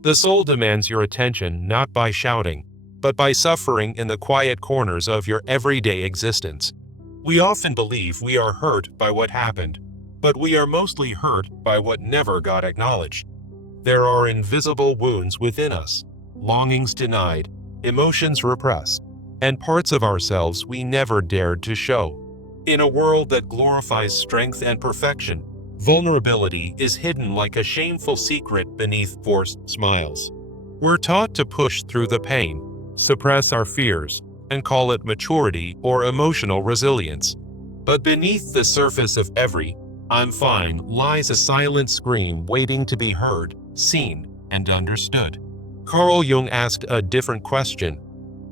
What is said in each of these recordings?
The soul demands your attention not by shouting, but by suffering in the quiet corners of your everyday existence. We often believe we are hurt by what happened, but we are mostly hurt by what never got acknowledged. There are invisible wounds within us, longings denied, emotions repressed, and parts of ourselves we never dared to show. In a world that glorifies strength and perfection, vulnerability is hidden like a shameful secret beneath forced smiles. We're taught to push through the pain, suppress our fears, and call it maturity or emotional resilience. But beneath the surface of every "I'm fine" lies a silent scream waiting to be heard, seen, and understood. Carl Jung asked a different question.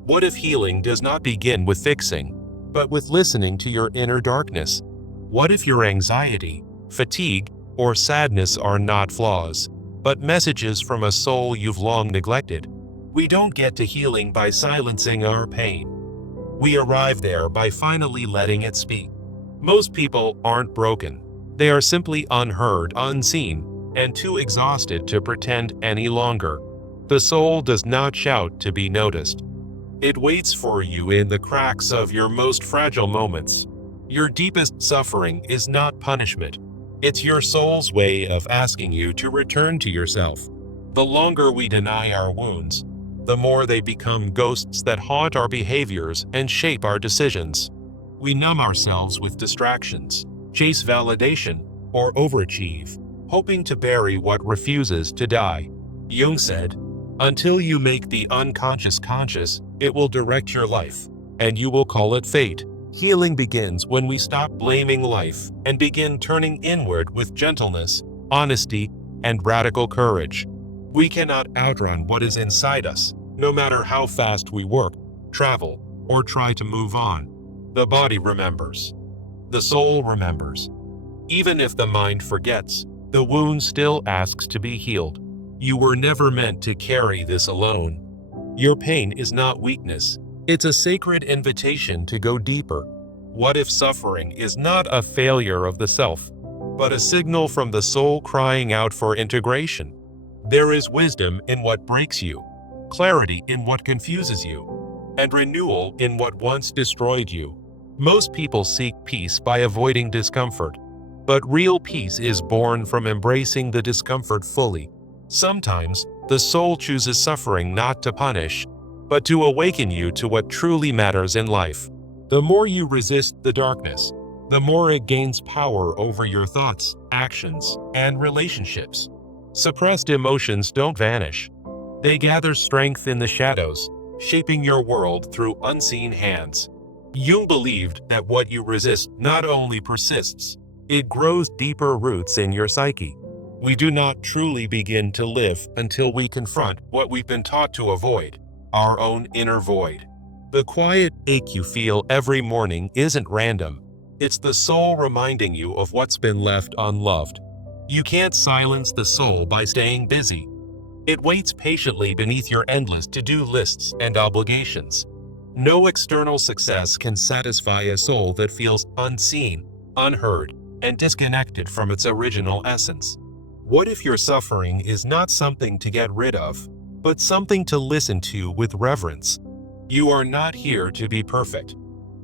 What if healing does not begin with fixing, but with listening to your inner darkness? What if your anxiety, fatigue, or sadness are not flaws, but messages from a soul you've long neglected? We don't get to healing by silencing our pain. We arrive there by finally letting it speak. Most people aren't broken. They are simply unheard, unseen, and too exhausted to pretend any longer. The soul does not shout to be noticed. It waits for you in the cracks of your most fragile moments. Your deepest suffering is not punishment. It's your soul's way of asking you to return to yourself. The longer we deny our wounds, the more they become ghosts that haunt our behaviors and shape our decisions. We numb ourselves with distractions, chase validation, or overachieve, hoping to bury what refuses to die. Jung said, "Until you make the unconscious conscious, it will direct your life, and you will call it fate." Healing begins when we stop blaming life and begin turning inward with gentleness, honesty, and radical courage. We cannot outrun what is inside us, no matter how fast we work, travel, or try to move on. The body remembers. The soul remembers. Even if the mind forgets, the wound still asks to be healed. You were never meant to carry this alone. Your pain is not weakness. It's a sacred invitation to go deeper. What if suffering is not a failure of the self, but a signal from the soul crying out for integration? There is wisdom in what breaks you, clarity in what confuses you, and renewal in what once destroyed you. Most people seek peace by avoiding discomfort, but real peace is born from embracing the discomfort fully. Sometimes, the soul chooses suffering not to punish, but to awaken you to what truly matters in life. The more you resist the darkness, the more it gains power over your thoughts, actions, and relationships. Suppressed emotions don't vanish. They gather strength in the shadows, shaping your world through unseen hands. Jung believed that what you resist not only persists, it grows deeper roots in your psyche. We do not truly begin to live until we confront what we've been taught to avoid, our own inner void. The quiet ache you feel every morning isn't random. It's the soul reminding you of what's been left unloved. You can't silence the soul by staying busy. It waits patiently beneath your endless to-do lists and obligations. No external success can satisfy a soul that feels unseen, unheard, and disconnected from its original essence. What if your suffering is not something to get rid of, but something to listen to with reverence? You are not here to be perfect.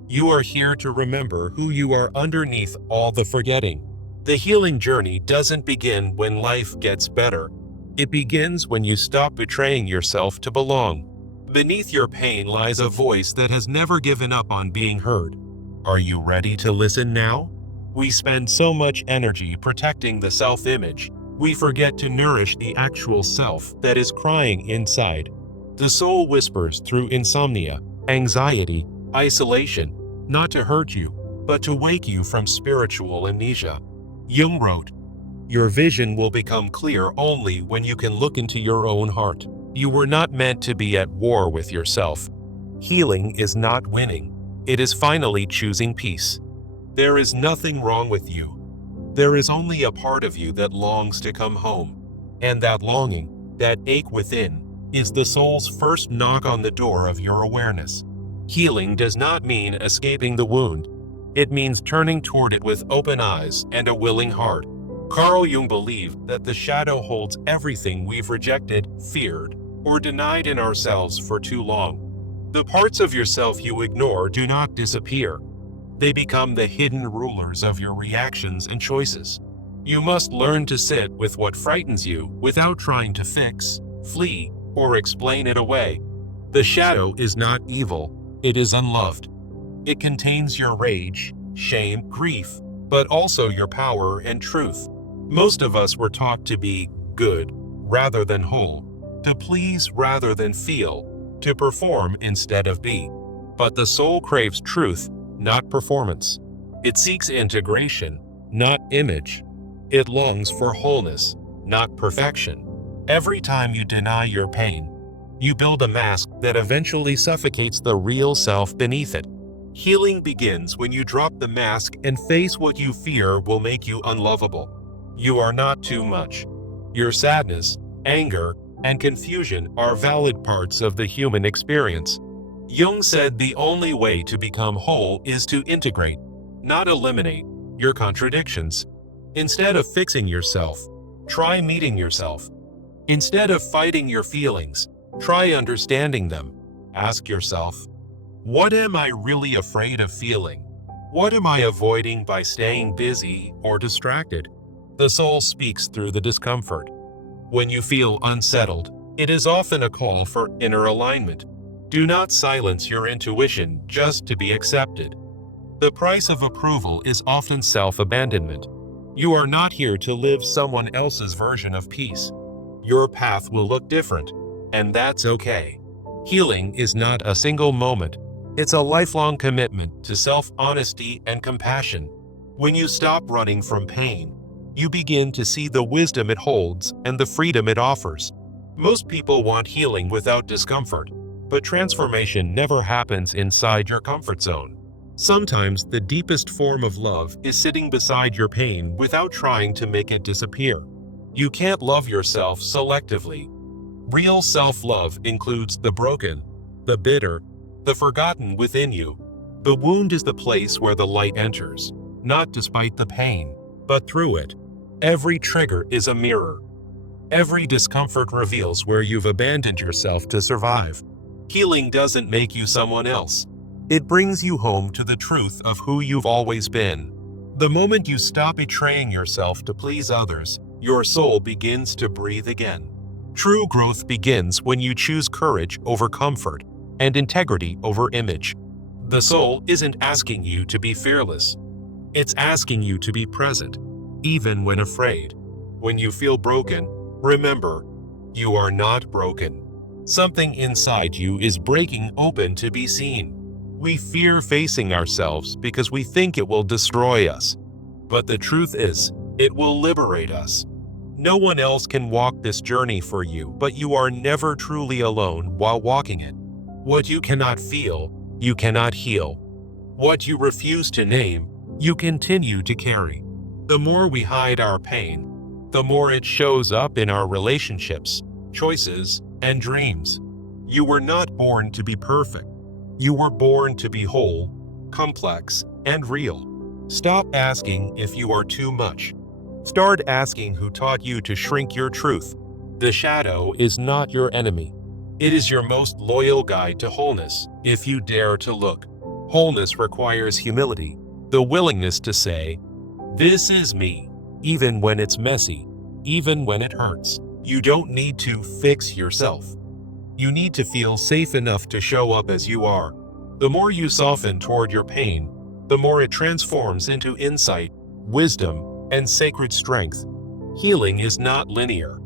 You are here to remember who you are underneath all the forgetting. The healing journey doesn't begin when life gets better. It begins when you stop betraying yourself to belong. Beneath your pain lies a voice that has never given up on being heard. Are you ready to listen now? We spend so much energy protecting the self-image, we forget to nourish the actual self that is crying inside. The soul whispers through insomnia, anxiety, isolation, not to hurt you, but to wake you from spiritual amnesia. Jung wrote, "Your vision will become clear only when you can look into your own heart." You were not meant to be at war with yourself. Healing is not winning. It is finally choosing peace. There is nothing wrong with you. There is only a part of you that longs to come home. And that longing, that ache within, is the soul's first knock on the door of your awareness. Healing does not mean escaping the wound. It means turning toward it with open eyes and a willing heart. Carl Jung believed that the shadow holds everything we've rejected, feared, or denied in ourselves for too long. The parts of yourself you ignore do not disappear. They become the hidden rulers of your reactions and choices. You must learn to sit with what frightens you without trying to fix, flee, or explain it away. The shadow is not evil, it is unloved. It contains your rage, shame, grief, but also your power and truth. Most of us were taught to be good rather than whole, to please rather than feel, to perform instead of be. But the soul craves truth, not performance. It seeks integration, not image. It longs for wholeness, not perfection. Every time you deny your pain, you build a mask that eventually suffocates the real self beneath it. Healing begins when you drop the mask and face what you fear will make you unlovable. You are not too much. Your sadness, anger, and confusion are valid parts of the human experience. Jung said the only way to become whole is to integrate, not eliminate, your contradictions. Instead of fixing yourself, try meeting yourself. Instead of fighting your feelings, try understanding them. Ask yourself, what am I really afraid of feeling? What am I avoiding by staying busy or distracted? The soul speaks through the discomfort. When you feel unsettled, it is often a call for inner alignment. Do not silence your intuition just to be accepted. The price of approval is often self-abandonment. You are not here to live someone else's version of peace. Your path will look different, and that's okay. Healing is not a single moment. It's a lifelong commitment to self-honesty and compassion. When you stop running from pain, you begin to see the wisdom it holds and the freedom it offers. Most people want healing without discomfort, but transformation never happens inside your comfort zone. Sometimes the deepest form of love is sitting beside your pain without trying to make it disappear. You can't love yourself selectively. Real self-love includes the broken, the bitter, the forgotten within you. The wound is the place where the light enters, not despite the pain, but through it. Every trigger is a mirror. Every discomfort reveals where you've abandoned yourself to survive. Healing doesn't make you someone else. It brings you home to the truth of who you've always been. The moment you stop betraying yourself to please others, your soul begins to breathe again. True growth begins when you choose courage over comfort and integrity over image. The soul isn't asking you to be fearless. It's asking you to be present, even when afraid. When you feel broken, remember, you are not broken. Something inside you is breaking open to be seen. We fear facing ourselves because we think it will destroy us. But the truth is, it will liberate us. No one else can walk this journey for you, but you are never truly alone while walking it. What you cannot feel, you cannot heal. What you refuse to name, you continue to carry. The more we hide our pain, the more it shows up in our relationships, choices, and dreams. You were not born to be perfect. You were born to be whole, complex, and real. Stop asking if you are too much. Start asking who taught you to shrink your truth. The shadow is not your enemy. It is your most loyal guide to wholeness, if you dare to look. Wholeness requires humility, the willingness to say, "This is me," even when it's messy, even when it hurts. You don't need to fix yourself. You need to feel safe enough to show up as you are. The more you soften toward your pain, the more it transforms into insight, wisdom, and sacred strength. Healing is not linear.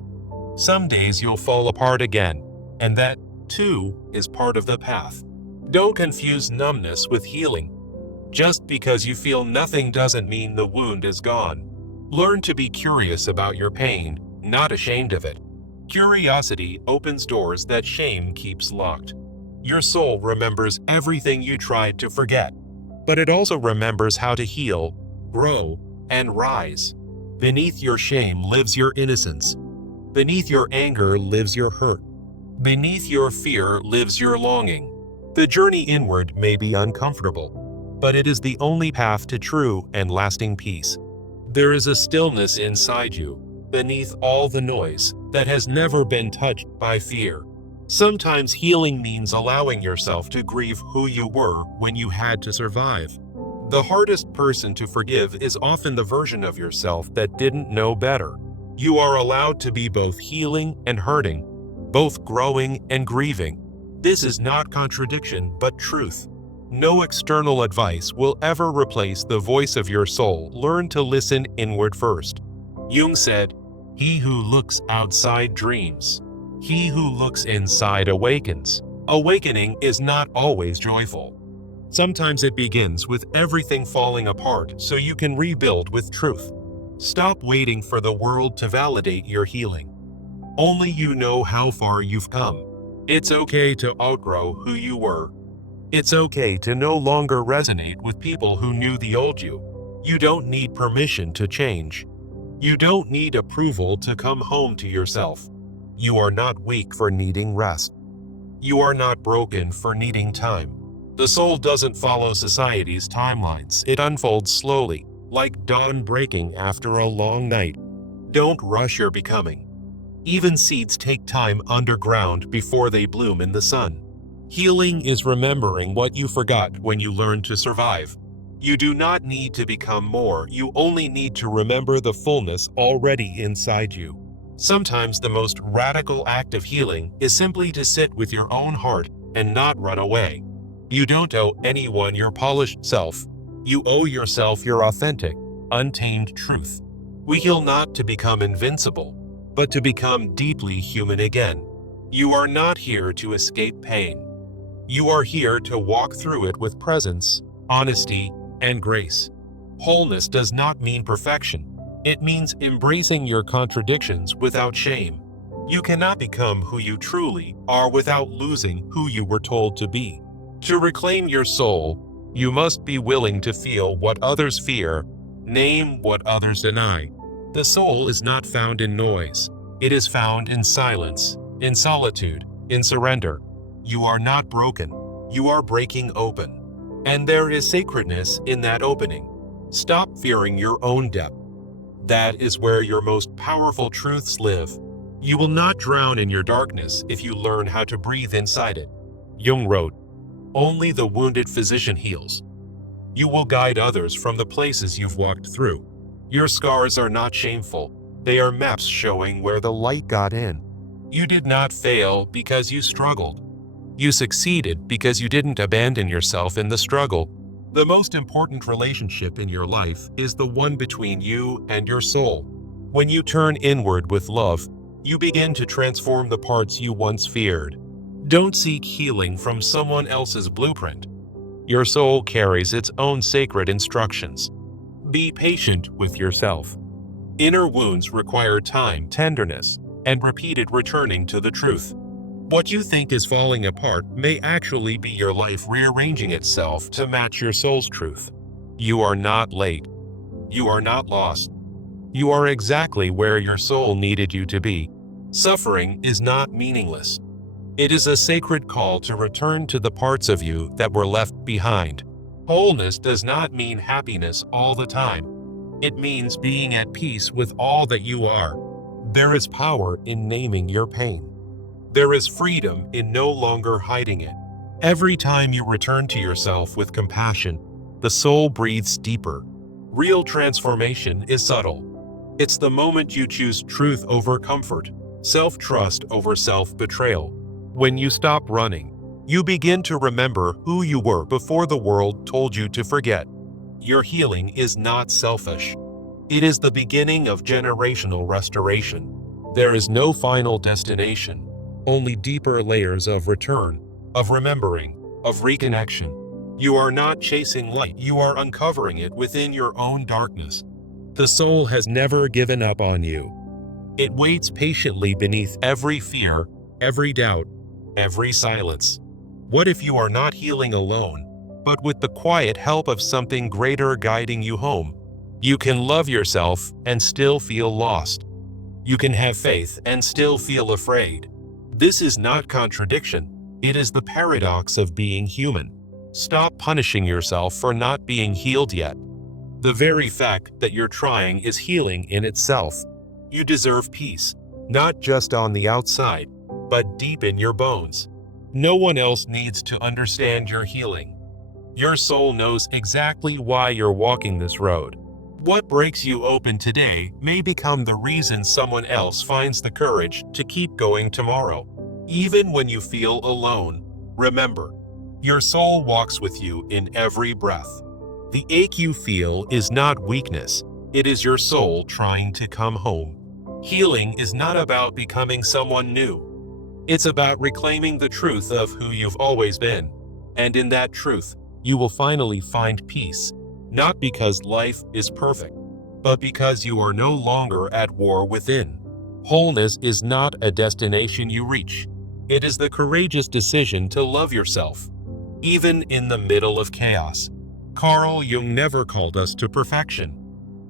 Some days you'll fall apart again, and that, too, is part of the path. Don't confuse numbness with healing. Just because you feel nothing doesn't mean the wound is gone. Learn to be curious about your pain, not ashamed of it. Curiosity opens doors that shame keeps locked. Your soul remembers everything you tried to forget, but it also remembers how to heal, grow, and rise. Beneath your shame lives your innocence. Beneath your anger lives your hurt. Beneath your fear lives your longing. The journey inward may be uncomfortable, but it is the only path to true and lasting peace. There is a stillness inside you, beneath all the noise, that has never been touched by fear. Sometimes healing means allowing yourself to grieve who you were when you had to survive. The hardest person to forgive is often the version of yourself that didn't know better. You are allowed to be both healing and hurting, both growing and grieving. This is not contradiction, but truth. No external advice will ever replace the voice of your soul. Learn to listen inward first. Jung said, "He who looks outside dreams. He who looks inside awakens." Awakening is not always joyful. Sometimes it begins with everything falling apart so you can rebuild with truth. Stop waiting for the world to validate your healing. Only you know how far you've come. It's okay to outgrow who you were. It's okay to no longer resonate with people who knew the old you. You don't need permission to change. You don't need approval to come home to yourself. You are not weak for needing rest. You are not broken for needing time. The soul doesn't follow society's timelines. It unfolds slowly, like dawn breaking after a long night. Don't rush your becoming. Even seeds take time underground before they bloom in the sun. Healing is remembering what you forgot when you learned to survive. You do not need to become more, you only need to remember the fullness already inside you. Sometimes the most radical act of healing is simply to sit with your own heart and not run away. You don't owe anyone your polished self. You owe yourself your authentic, untamed truth. We heal not to become invincible, but to become deeply human again. You are not here to escape pain. You are here to walk through it with presence, honesty, and grace. Wholeness does not mean perfection. It means embracing your contradictions without shame. You cannot become who you truly are without losing who you were told to be. To reclaim your soul, you must be willing to feel what others fear, name what others deny. The soul is not found in noise. It is found in silence, in solitude, in surrender. You are not broken. You are breaking open. And there is sacredness in that opening. Stop fearing your own depth. That is where your most powerful truths live. You will not drown in your darkness if you learn how to breathe inside it. Jung wrote, "Only the wounded physician heals." You will guide others from the places you've walked through. Your scars are not shameful. They are maps showing where the light got in. You did not fail because you struggled. You succeeded because you didn't abandon yourself in the struggle. The most important relationship in your life is the one between you and your soul. When you turn inward with love, you begin to transform the parts you once feared. Don't seek healing from someone else's blueprint. Your soul carries its own sacred instructions. Be patient with yourself. Inner wounds require time, tenderness, and repeated returning to the truth. What you think is falling apart may actually be your life rearranging itself to match your soul's truth. You are not late. You are not lost. You are exactly where your soul needed you to be. Suffering is not meaningless. It is a sacred call to return to the parts of you that were left behind. Wholeness does not mean happiness all the time. It means being at peace with all that you are. There is power in naming your pain. There is freedom in no longer hiding it. Every time you return to yourself with compassion, the soul breathes deeper. Real transformation is subtle. It's the moment you choose truth over comfort, self-trust over self-betrayal. When you stop running, you begin to remember who you were before the world told you to forget. Your healing is not selfish. It is the beginning of generational restoration. There is no final destination. Only deeper layers of return, of remembering, of reconnection. You are not chasing light, you are uncovering it within your own darkness. The soul has never given up on you. It waits patiently beneath every fear, every doubt, every silence. What if you are not healing alone, but with the quiet help of something greater guiding you home? You can love yourself and still feel lost. You can have faith and still feel afraid. This is not contradiction. It is the paradox of being human. Stop punishing yourself for not being healed yet. The very fact that you're trying is healing in itself. You deserve peace, not just on the outside, but deep in your bones. No one else needs to understand your healing. Your soul knows exactly why you're walking this road. What breaks you open today may become the reason someone else finds the courage to keep going tomorrow. Even when you feel alone, remember, your soul walks with you in every breath. The ache you feel is not weakness, it is your soul trying to come home. Healing is not about becoming someone new. It's about reclaiming the truth of who you've always been. And in that truth, you will finally find peace, not because life is perfect, but because you are no longer at war within. Wholeness is not a destination you reach. It is the courageous decision to love yourself, even in the middle of chaos. Carl Jung never called us to perfection.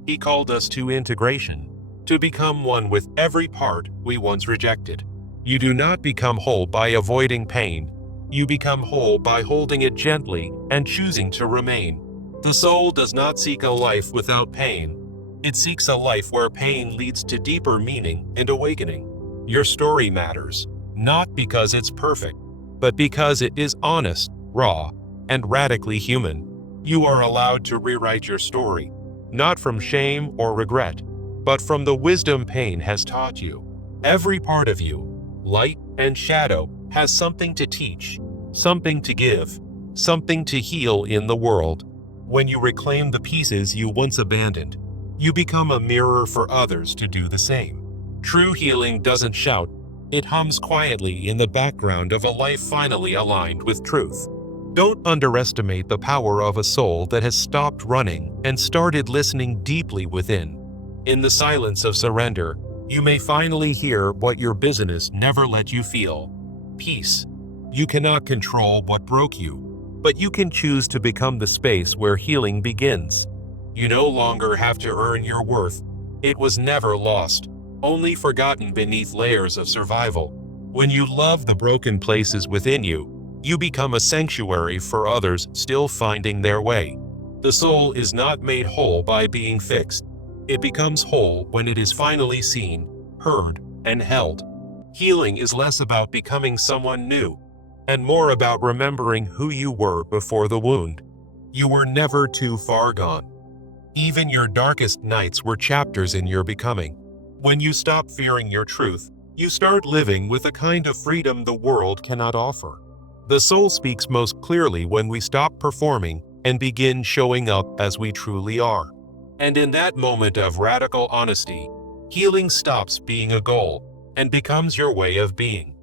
He called us to integration, to become one with every part we once rejected. You do not become whole by avoiding pain. You become whole by holding it gently and choosing to remain. The soul does not seek a life without pain. It seeks a life where pain leads to deeper meaning and awakening. Your story matters, not because it's perfect, but because it is honest, raw, and radically human. You are allowed to rewrite your story, not from shame or regret, but from the wisdom pain has taught you. Every part of you, light and shadow, has something to teach, something to give, something to heal in the world. When you reclaim the pieces you once abandoned, you become a mirror for others to do the same. True healing doesn't shout, it hums quietly in the background of a life finally aligned with truth. Don't underestimate the power of a soul that has stopped running and started listening deeply within. In the silence of surrender, you may finally hear what your business never let you feel. Peace. You cannot control what broke you, but you can choose to become the space where healing begins. You no longer have to earn your worth. It was never lost, only forgotten beneath layers of survival. When you love the broken places within you, you become a sanctuary for others still finding their way. The soul is not made whole by being fixed. It becomes whole when it is finally seen, heard, and held. Healing is less about becoming someone new, and more about remembering who you were before the wound. You were never too far gone. Even your darkest nights were chapters in your becoming. When you stop fearing your truth, you start living with a kind of freedom the world cannot offer. The soul speaks most clearly when we stop performing and begin showing up as we truly are. And in that moment of radical honesty, healing stops being a goal and becomes your way of being.